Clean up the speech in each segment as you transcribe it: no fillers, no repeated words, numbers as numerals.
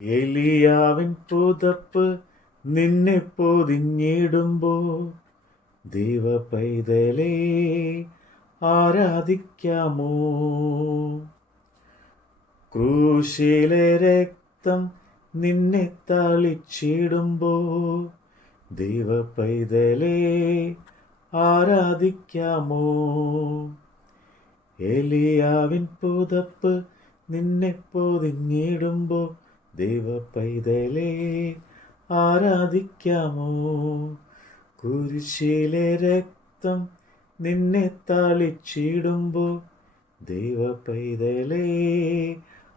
എലിയാവിൻ പുതപ്പ് നിന്നെ പൊതിഞ്ഞിടുമ്പോ ദൈവ പൈതലേ ആരാധിക്കാമോ? ക്രൂശിലെ രക്തം നിന്നെ തളിച്ചിടുമ്പോ ദൈവ പൈതലേ ആരാധിക്കാമോ? എലിയാവിൻ പുതപ്പ് നിന്നെ പൊതിഞ്ഞിടുമ്പോ ദൈവ പൈതലേ ആരാധിക്കാമോ? കുരിശിലെ രക്തം നിന്നെ തളിച്ചിടുമ്പോ ദൈവ പൈതലേ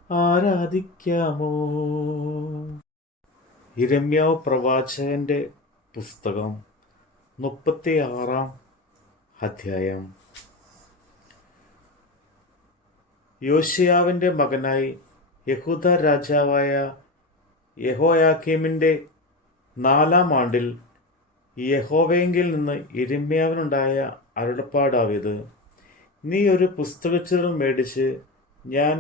ആരാധിക്കാമോ? യിരെമ്യാവ് പ്രവാചകന്റെ പുസ്തകം 36 അധ്യായം. യോശിയാവിൻ്റെ മകനായി യഹൂദ രാജാവായ യെഹോയാക്കീമിൻ്റെ 4-ാം ആണ്ടിൽ യഹോവയെങ്കിൽ നിന്ന് യിരെമ്യാവിനുണ്ടായ അരുളപ്പാടാവിത്: നീ ഒരു പുസ്തകച്ചുരുൾ മേടിച്ച് ഞാൻ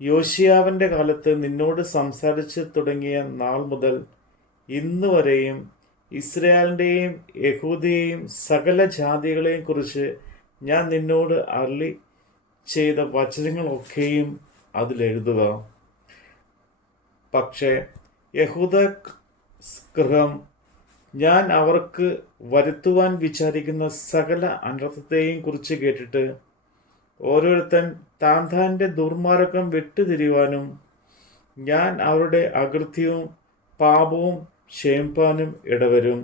യോശിയാവിൻ്റെ കാലത്ത് നിന്നോട് സംസാരിച്ച് തുടങ്ങിയ നാൾ മുതൽ ഇന്ന് വരെയും ഇസ്രായേലിൻ്റെയും യഹൂദയെയും സകല ജാതികളെയും കുറിച്ച് ഞാൻ നിന്നോട് അരുളി ചെയ്ത വചനങ്ങളൊക്കെയും അതിലെഴുതുക. പക്ഷേ യഹൂദ ഗൃഹം ഞാൻ അവർക്ക് വരുത്തുവാൻ വിചാരിക്കുന്ന സകല അനർത്ഥത്തെയും കുറിച്ച് കേട്ടിട്ട് ഓരോരുത്തൻ താൻ്റെ ദുർമാർഗം വിട്ടുതിരിയുവാനും ഞാൻ അവരുടെ അകൃത്യവും പാപവും ക്ഷമിപ്പാനും ഇടവരും.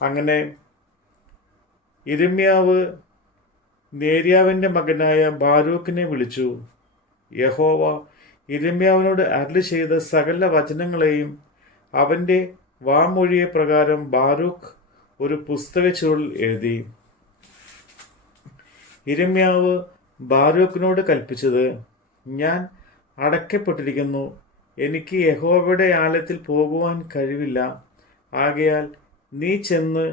അങ്ങനെ യിരെമ്യാവ് നേര്യാവിൻ്റെ മകനായ ബാരൂക്കിനെ വിളിച്ചു. യഹോവ യിരെമ്യാവിനോട് അരുളി ചെയ്ത സകല വചനങ്ങളെയും അവൻ്റെ വാമൊഴിയെ പ്രകാരം ബാരൂക്ക് ഒരു പുസ്തക ചുരുളിൽ എഴുതി. യിരെമ്യാവ് ബാരൂക്കിനോട് കൽപ്പിച്ചത്: ഞാൻ അടയ്ക്കപ്പെട്ടിരിക്കുന്നു, എനിക്ക് യഹോവയുടെ ആലയത്തിൽ പോകുവാൻ കഴിവില്ല. ആകയാൽ നീ ചെന്ന്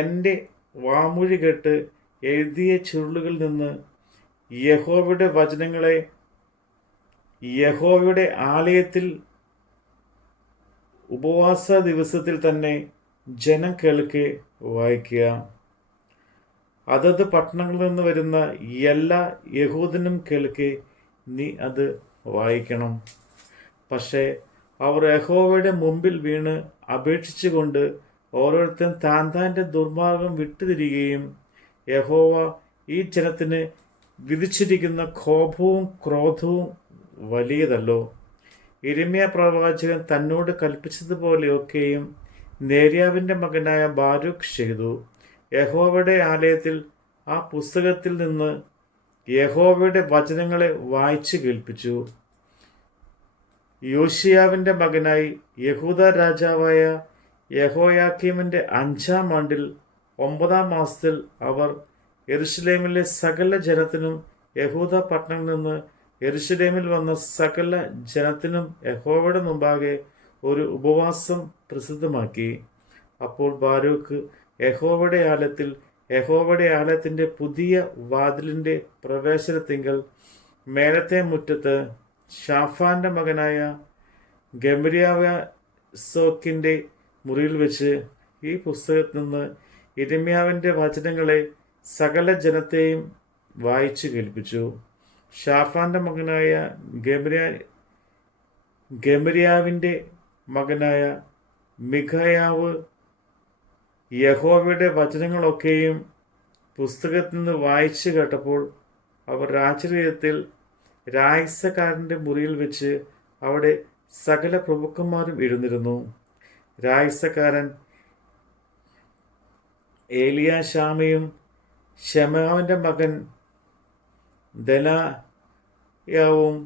എൻ്റെ വാമൊഴി കേട്ട് എഴുതിയ ചുരുളുകളിൽ നിന്ന് യഹോവയുടെ വചനങ്ങളെ യഹോവയുടെ ആലയത്തിൽ ഉപവാസ ദിവസത്തിൽ തന്നെ ജനം കേൾക്കെ വായിക്കുക. അതത് പട്ടണങ്ങളിൽ നിന്ന് വരുന്ന എല്ലാ യഹൂദനും കേൾക്കെ നീ അത് വായിക്കണം. പക്ഷേ അവർ യഹോവയുടെ മുമ്പിൽ വീണ് അപേക്ഷിച്ചുകൊണ്ട് ഓരോരുത്തൻ താൻ്റെ ദുർമാർഗം വിട്ടുതിരികയും യഹോവ ഈ ജനത്തിന് വിധിച്ചിരിക്കുന്ന കോപവും ക്രോധവും വലിയതല്ലോ. യിരെമ്യാ പ്രവാചകൻ തന്നോട് കൽപ്പിച്ചതുപോലെയൊക്കെയും നേര്യാവിൻ്റെ മകനായ ബാരൂക്ക് ചെയ്തു. യഹോവയുടെ ആലയത്തിൽ ആ പുസ്തകത്തിൽ നിന്ന് യഹോവയുടെ വചനങ്ങളെ വായിച്ചു കേൾപ്പിച്ചു. യോശിയാവിൻ്റെ മകനായി യഹൂദ രാജാവായ യഹോയാക്കീമിൻ്റെ 5-ാം ആണ്ടിൽ 9-ാം മാസത്തിൽ അവർ യെരൂശലേമിലെ സകല ജനത്തിനും യഹൂദ പട്ടണങ്ങളിൽ നിന്ന് യെരൂശലേമിൽ വന്ന സകല ജനത്തിനും യഹോവയുടെ മുമ്പാകെ ഒരു ഉപവാസം പ്രസിദ്ധമാക്കി. അപ്പോൾ ബാരൂക്ക് യഹോവയുടെ ആലയത്തിൽ യഹോവയുടെ ആലയത്തിൻ്റെ പുതിയ വാതിലിൻ്റെ പ്രവേശനത്തിങ്കൽ മേലത്തെ മുറ്റത്ത് ഷാഫാൻ്റെ മകനായ ഗെമര്യാസോക്കിൻ്റെ മുറിയിൽ വെച്ച് ഈ പുസ്തകത്തിൽ നിന്ന് യിരെമ്യാവിൻ്റെ വചനങ്ങളെ സകല ജനത്തെയും വായിച്ചു കേൾപ്പിച്ചു. ഷാഫാൻ്റെ മകനായ ഗെമര്യാവിൻ്റെ മകനായ മിഖയാവ് യഹോവയുടെ വചനങ്ങളൊക്കെയും പുസ്തകത്തിൽ നിന്ന് വായിച്ചു കേട്ടപ്പോൾ അവർ രാജഗൃഹത്തിൽ രായസക്കാരൻ്റെ മുറിയിൽ വെച്ച് അവിടെ സകല പ്രഭുക്കന്മാരും ഇരുന്നിരുന്നു. രായസക്കാരൻ ഏലിയാശാമയും ശെമാവിൻ്റെ മകൻ ദലായാവും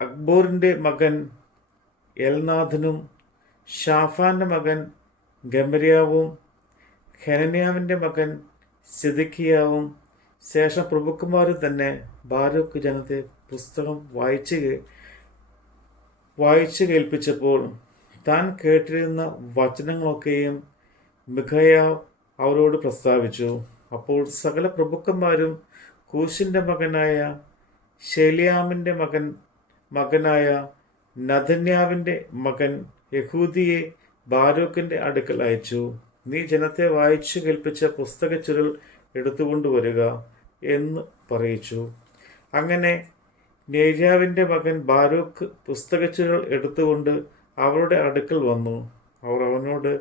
അക്ബോറിൻ്റെ മകൻ എൽനാഥനും ഷാഫാൻ്റെ മകൻ ഗെമര്യാവും ഹനന്യാവിൻ്റെ മകൻ സിദക്കിയാവും ശേഷം പ്രഭുക്കന്മാരും തന്നെ ബാരൂക്ക് ജനത്തെ പുസ്തകം വായിച്ചു കേൾപ്പിച്ചപ്പോൾ താൻ കേട്ടിരുന്ന വചനങ്ങളൊക്കെയും മിഖയാവ് അവരോട് പ്രസ്താവിച്ചു. അപ്പോൾ സകല പ്രഭുക്കന്മാരും കൂശിൻ്റെ മകനായ ശെലിയാമിൻ്റെ മകൻ മകനായ നഥന്യാവിൻ്റെ മകൻ യഹൂദിയെ ബാരൂക്കിൻ്റെ അടുക്കൽ അയച്ചു. നീ ജനത്തെ വായിച്ചു കേൾപ്പിച്ച പുസ്തക ചുരുൾ എടുത്തുകൊണ്ടുവരിക എന്ന് പറയിച്ചു. അങ്ങനെ നേര്യാവിൻ്റെ മകൻ ബാരൂക്ക് പുസ്തകച്ചുരുൾ എടുത്തുകൊണ്ട് അവരുടെ അടുക്കൽ വന്നു. അവർ അവനോട്,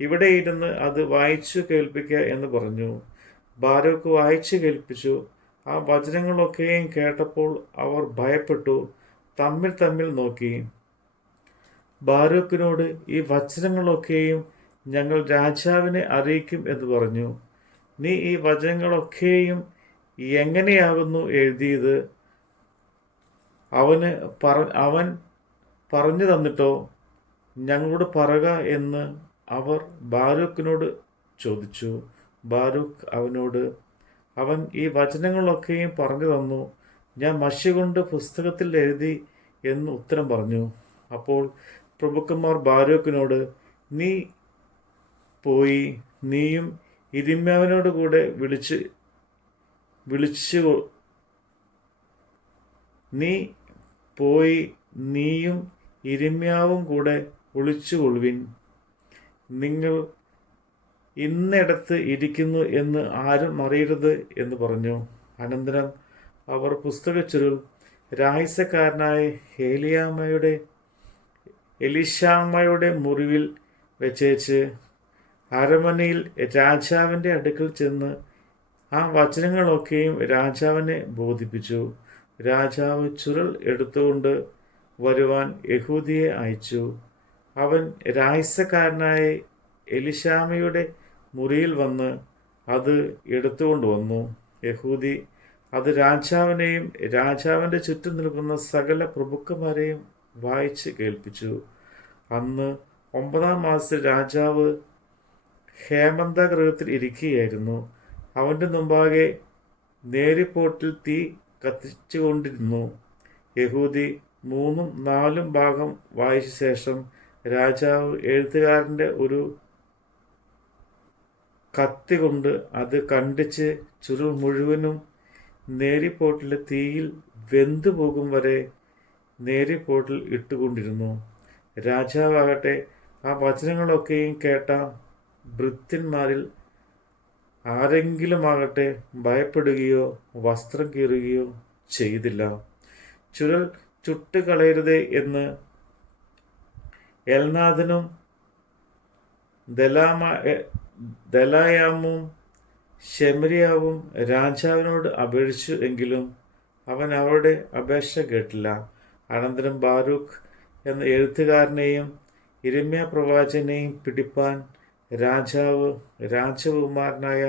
ഇവിടെ ഇരുന്ന് അത് വായിച്ചു കേൾപ്പിക്കുക എന്ന് പറഞ്ഞു. ബാരൂക്ക് വായിച്ചു കേൾപ്പിച്ചു. ആ വചനങ്ങളൊക്കെയും കേട്ടപ്പോൾ അവർ ഭയപ്പെട്ടു തമ്മിൽ തമ്മിൽ നോക്കി. ബാരൂക്കിനോട്, ഈ വചനങ്ങളൊക്കെയും ഞങ്ങൾ രാജാവിനെ അറിയിക്കും എന്ന് പറഞ്ഞു. നീ ഈ വചനങ്ങളൊക്കെയും എങ്ങനെയാകുന്നു എഴുതിയത്? അവൻ പറഞ്ഞു തന്നിട്ടോ? ഞങ്ങളോട് പറക എന്ന് അവർ ബാരൂക്കിനോട് ചോദിച്ചു. ബാരൂക്ക് അവനോട്, അവൻ ഈ വചനങ്ങളൊക്കെയും പറഞ്ഞു തന്നു. ഞാൻ മഷി കൊണ്ട് പുസ്തകത്തിൽ എഴുതി എന്ന് ഉത്തരം പറഞ്ഞു. അപ്പോൾ പ്രഭുക്കന്മാർ ബാരൂക്കിനോട്, നീ പോയി നീയും യിരെമ്യാവിനോട് കൂടെ നീയും യിരെമ്യാവും കൂടെ ഒളിച്ചുകൊള്ളുവിൻ. നിങ്ങൾ ഇന്നിടത്ത് ഇരിക്കുന്നു എന്ന് ആരും അറിയരുത് എന്ന് പറഞ്ഞു. അനന്തരം അവർ പുസ്തകച്ചുരുൾ രായിസക്കാരനായ എലീശാമയുടെ മുറിവിൽ വെച്ചേച്ച് അരമനയിൽ രാജാവിൻ്റെ അടുക്കൽ ചെന്ന് ആ വചനങ്ങളൊക്കെയും രാജാവിനെ ബോധിപ്പിച്ചു. രാജാവ് ചുരുൾ എടുത്തുകൊണ്ട് വരുവാൻ യഹൂദിയെ അയച്ചു. അവൻ രായിസക്കാരനായ എലീശാമയുടെ മുറിയിൽ വന്ന് അത് എടുത്തുകൊണ്ടുവന്നു. യഹൂദി അത് രാജാവിനെയും രാജാവിൻ്റെ ചുറ്റും നിൽക്കുന്ന സകല പ്രഭുക്കന്മാരെയും വായിച്ച് കേൾപ്പിച്ചു. അന്ന് 9-ാം മാസത്തിൽ രാജാവ് ഹേമന്തഗൃഹത്തിൽ ഇരിക്കുകയായിരുന്നു. അവൻ്റെ മുമ്പാകെ നേരിപ്പോട്ടിൽ തീ കത്തിച്ചുകൊണ്ടിരുന്നു. യഹൂദി 3-4 ഭാഗം വായിച്ച ശേഷം രാജാവ് എഴുത്തുകാരൻ്റെ ഒരു കത്തി കൊണ്ട് അത് കണ്ടിച്ച് ചുരുൾ മുഴുവനും നേരിപ്പോട്ടിലെ തീയിൽ വെന്തു പോകും വരെ നേരിപ്പോട്ടിൽ ഇട്ടുകൊണ്ടിരുന്നു. രാജാവാകട്ടെ ആ വചനങ്ങളൊക്കെയും കേട്ട ഭൃത്യന്മാരിൽ ആരെങ്കിലുമാകട്ടെ ഭയപ്പെടുകയോ വസ്ത്രം കീറുകയോ ചെയ്തില്ല. ചുരുൾ ചുട്ടുകളയരുതേ എന്ന് എൽനാഥനും ദലായാമും ശെമരിയാവും രാജാവിനോട് അപേക്ഷിച്ചു. എങ്കിലും അവൻ അവരുടെ അപേക്ഷ കേട്ടില്ല. അനന്തരം ബാരൂക്ക് എന്ന എഴുത്തുകാരനെയും യിരെമ്യാ പ്രവാചകനെയും പിടിപ്പാൻ രാജാവ് രാജകുമാരനായ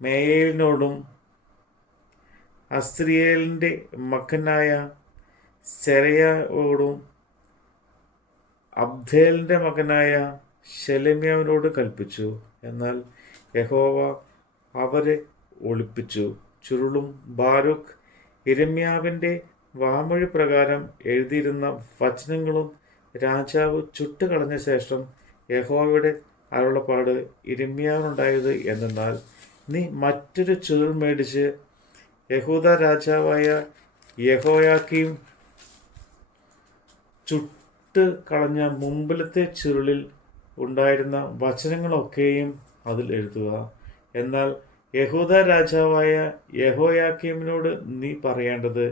മേയേലിനോടും അസ്രിയേലിൻ്റെ മകനായ സെരയായോടും അബ്ദേലിൻ്റെ മകനായ ശെലെമ്യാവിനോട് കൽപ്പിച്ചു. എന്നാൽ യഹോവ അവരെ ഒളിപ്പിച്ചു. ചുരുളും ബാരൂക്ക് യിരെമ്യാവിൻ്റെ വാമൊഴി പ്രകാരം എഴുതിയിരുന്ന വചനങ്ങളും രാജാവ് ചുട്ടുകളഞ്ഞ ശേഷം യഹോവയുടെ അരുളപ്പാട് യിരെമ്യാവിനുണ്ടായത് എന്തെന്നാൽ, നീ മറ്റൊരു ചുരുൾ മേടിച്ച് യഹൂദ രാജാവായ യെഹോയാക്കീം ചുട്ട് കളഞ്ഞ മുമ്പിലത്തെ ചുരുളിൽ ഉണ്ടായിരുന്ന വചനങ്ങളൊക്കെയും അതിൽ എഴുതുക. എന്നാൽ യഹൂദ രാജാവായ യെഹോയാക്കീമിനോട് നീ പറയേണ്ടത്,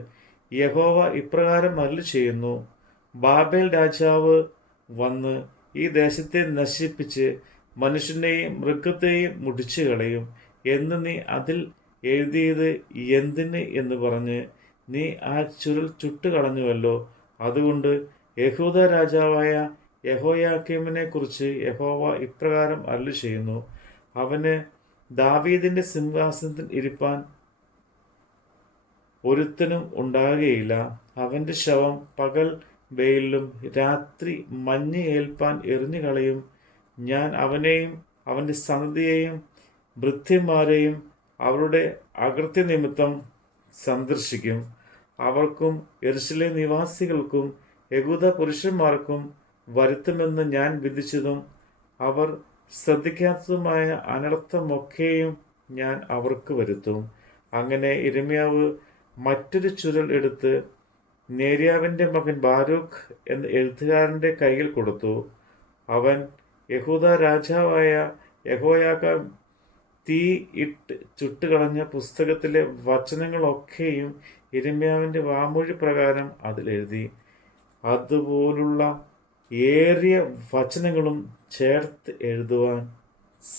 യഹോവ ഇപ്രകാരം അരുളി ചെയ്യുന്നു, ബാബേൽ രാജാവ് വന്ന് ഈ ദേശത്തെ നശിപ്പിച്ച് മനുഷ്യനെയും മൃഗത്തെയും മുടിച്ചു കളയും എന്ന് നീ അതിൽ എഴുതിയത് എന്തിന് എന്ന് പറഞ്ഞ് നീ ആ ചുരുൾ ചുട്ടുകളഞ്ഞുവല്ലോ. അതുകൊണ്ട് യഹൂദ രാജാവായ യെഹോയാക്കീമിനെ കുറിച്ച് യഹോവ ഇപ്രകാരം അരുളി ചെയ്യുന്നു, അവന് ദാവീദിന്റെ സിംഹാസനത്തിൽ ഇരിപ്പാൻ ഒരുത്തനും ഉണ്ടാകുകയില്ല. അവന്റെ ശവം പകൽ വെയിലും രാത്രി മഞ്ഞ് ഏൽപ്പാൻ എറിഞ്ഞു കളയും. ഞാൻ അവനെയും അവന്റെ സന്തതിയെയും ഭൃത്യന്മാരെയും അവരുടെ അകൃത്യ നിമിത്തം സന്ദർശിക്കും. അവർക്കും യെരൂശലേം നിവാസികൾക്കും യഹൂദ പുരുഷന്മാർക്കും വരുത്തുമെന്ന് ഞാൻ വിധിച്ചതും അവർ ശ്രദ്ധിക്കാത്തതുമായ അനർത്ഥമൊക്കെയും ഞാൻ അവർക്ക് വരുത്തും. അങ്ങനെ യിരെമ്യാവ് മറ്റൊരു ചുരുൾ എടുത്ത് നേര്യാവിൻ്റെ മകൻ ബാരൂക്ക് എന്ന എഴുത്തുകാരൻ്റെ കയ്യിൽ കൊടുത്തു. അവൻ യഹൂദാ രാജാവായ യെഹോയാക്കീം തീ ഇട്ട് ചുട്ടുകളഞ്ഞ പുസ്തകത്തിലെ വചനങ്ങളൊക്കെയും യിരെമ്യാവിൻ്റെ വാമൊഴി പ്രകാരം അതിലെഴുതി. അതുപോലുള്ള ഏറിയ വചനങ്ങളും ചേർത്ത് എഴുതുവാൻ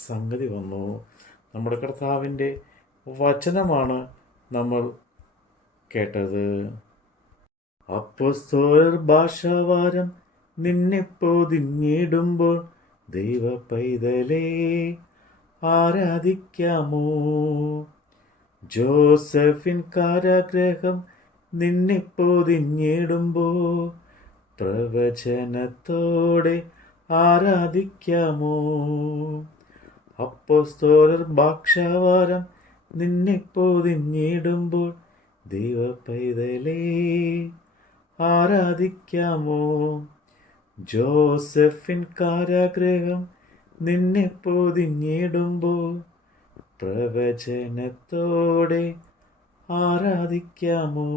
സംഗതി വന്നു. നമ്മുടെ കർത്താവിൻ്റെ വചനമാണ് നമ്മൾ കേട്ടത്. അപ്പോസ്തലർ ഭാഷാവാരം നിന്നെ പൊതിഞ്ഞിടുമ്പോൾ ദൈവ പൈതലേ ആരാധിക്കാമോ? ജോസഫിൻ കാരാഗ്രഹം നിന്നെ പൊതിഞ്ഞിടുമ്പോൾ പ്രവചനത്തോടെ ആരാധിക്കാമോ? അപ്പോസ്തലർ ഭാഷാവാരം നിന്നെ പൊതിഞ്ഞിടുമ്പോൾ ദൈവ പൈതലേ ആരാധിക്കാമോ? ജോസഫിൻ കാരാഗ്രഹം നിന്നെ പൊതിഞ്ഞിടുമ്പോൾ പ്രവചനത്തോടെ ആരാധിക്കാമോ?